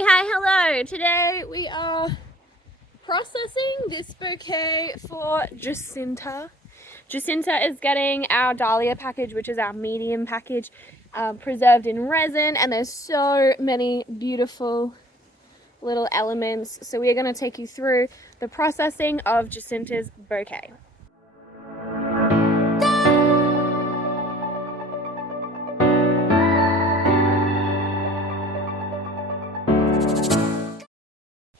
Hi, hello. Today we are processing this bouquet for Jacinta. Jacinta is getting our dahlia package, which is our medium package, preserved in resin, and there's so many beautiful little elements. So we are going to take you through the processing of Jacinta's bouquet.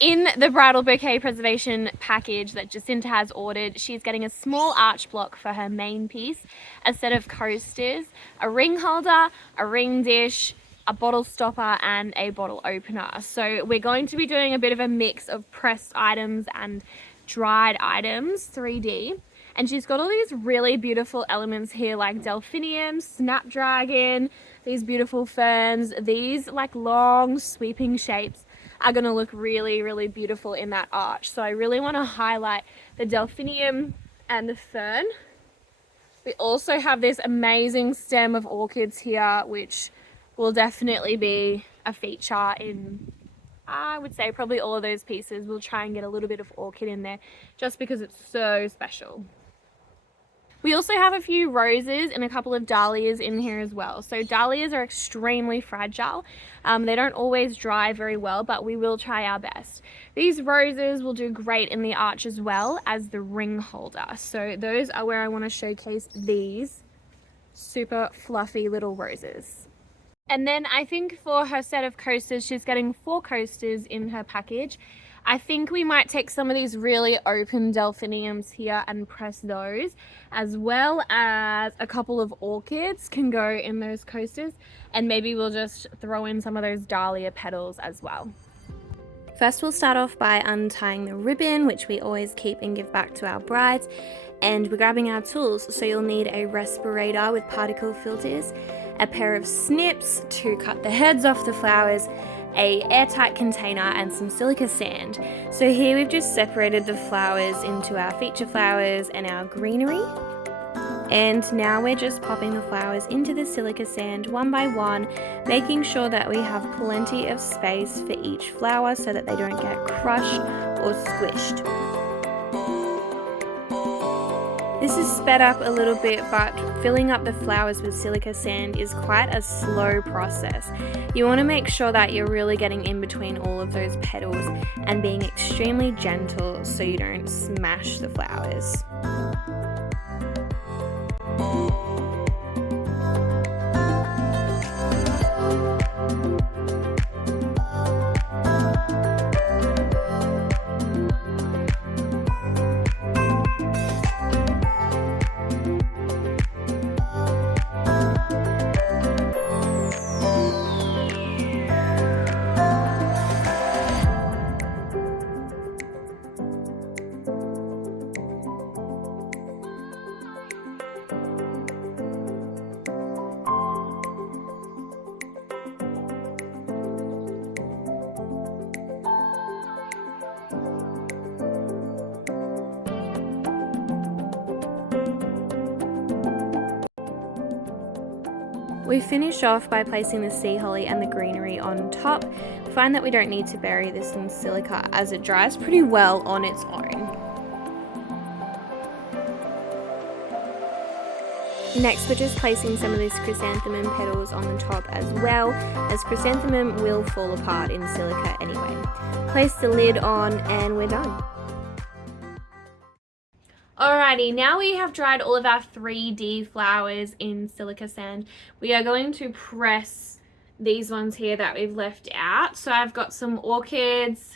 In the bridal bouquet preservation package that Jacinta has ordered, she's getting a small arch block for her main piece, a set of coasters, a ring holder, a ring dish, a bottle stopper and a bottle opener. So we're going to be doing a bit of a mix of pressed items and dried items, 3D. And she's got all these really beautiful elements here like delphinium, snapdragon, these beautiful ferns, these like long sweeping shapes are going to look really, really beautiful in that arch. So I really want to highlight the delphinium and the fern. We also have this amazing stem of orchids here, which will definitely be a feature in, I would say, probably all of those pieces. We'll try and get a little bit of orchid in there just because it's so special. We also have a few roses and a couple of dahlias in here as well. So dahlias are extremely fragile. They don't always dry very well, but we will try our best. These roses will do great in the arch as well as the ring holder. So those are where I want to showcase these super fluffy little roses. And then I think for her set of coasters, she's getting 4 coasters in her package. I think we might take some of these really open delphiniums here and press those, as well as a couple of orchids can go in those coasters, and maybe we'll just throw in some of those dahlia petals as well. First we'll start off by untying the ribbon, which we always keep and give back to our brides, and we're grabbing our tools. So you'll need a respirator with particle filters, a pair of snips to cut the heads off the flowers, a airtight container and some silica sand. So here we've just separated the flowers into our feature flowers and our greenery. And now we're just popping the flowers into the silica sand one by one, making sure that we have plenty of space for each flower so that they don't get crushed or squished. This is sped up a little bit, but filling up the flowers with silica sand is quite a slow process. You want to make sure that you're really getting in between all of those petals and being extremely gentle so you don't smash the flowers. We finish off by placing the sea holly and the greenery on top. We find that we don't need to bury this in silica as it dries pretty well on its own. Next we're just placing some of these chrysanthemum petals on the top as well, as chrysanthemum will fall apart in silica anyway. Place the lid on and we're done. Alrighty, now we have dried all of our 3D flowers in silica sand. We are going to press these ones here that we've left out. So I've got some orchids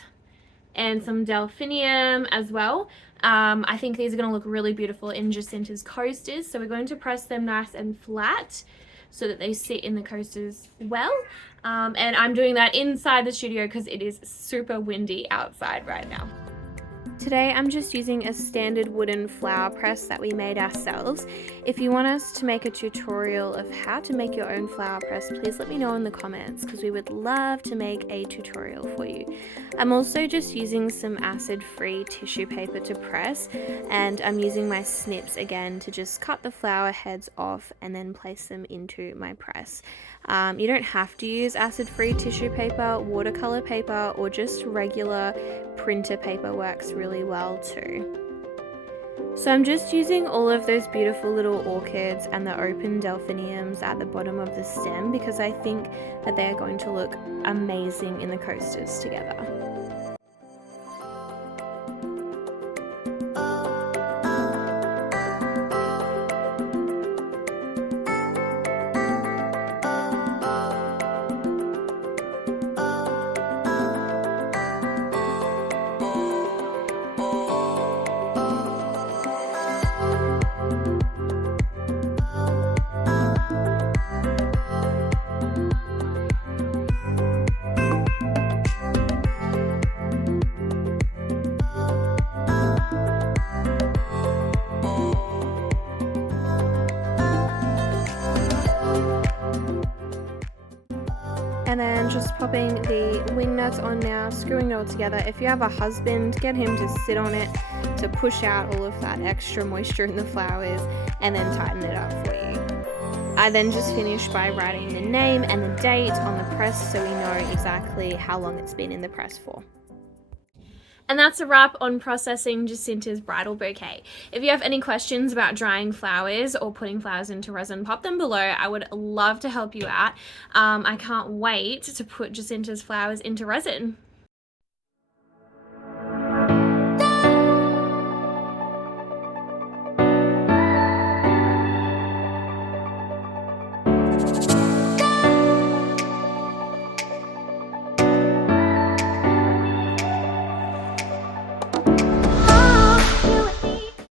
and some delphinium as well. I think these are going to look really beautiful in Jacinta's coasters. So we're going to press them nice and flat so that they sit in the coasters well. And I'm doing that inside the studio because it is super windy outside right now. Today I'm just using a standard wooden flower press that we made ourselves. If you want us to make a tutorial of how to make your own flower press, please let me know in the comments because we would love to make a tutorial for you. I'm also just using some acid-free tissue paper to press, and I'm using my snips again to just cut the flower heads off and then place them into my press. You don't have to use acid-free tissue paper, watercolor paper, or just regular printer paper works really well too. So I'm just using all of those beautiful little orchids and the open delphiniums at the bottom of the stem because I think that they're going to look amazing in the coasters together. And then just popping the wing nuts on now, screwing it all together. If you have a husband, get him to sit on it to push out all of that extra moisture in the flowers and then tighten it up for you. I then just finish by writing the name and the date on the press so we know exactly how long it's been in the press for. And that's a wrap on processing Jacinta's bridal bouquet. If you have any questions about drying flowers or putting flowers into resin, pop them below. I would love to help you out. I can't wait to put Jacinta's flowers into resin.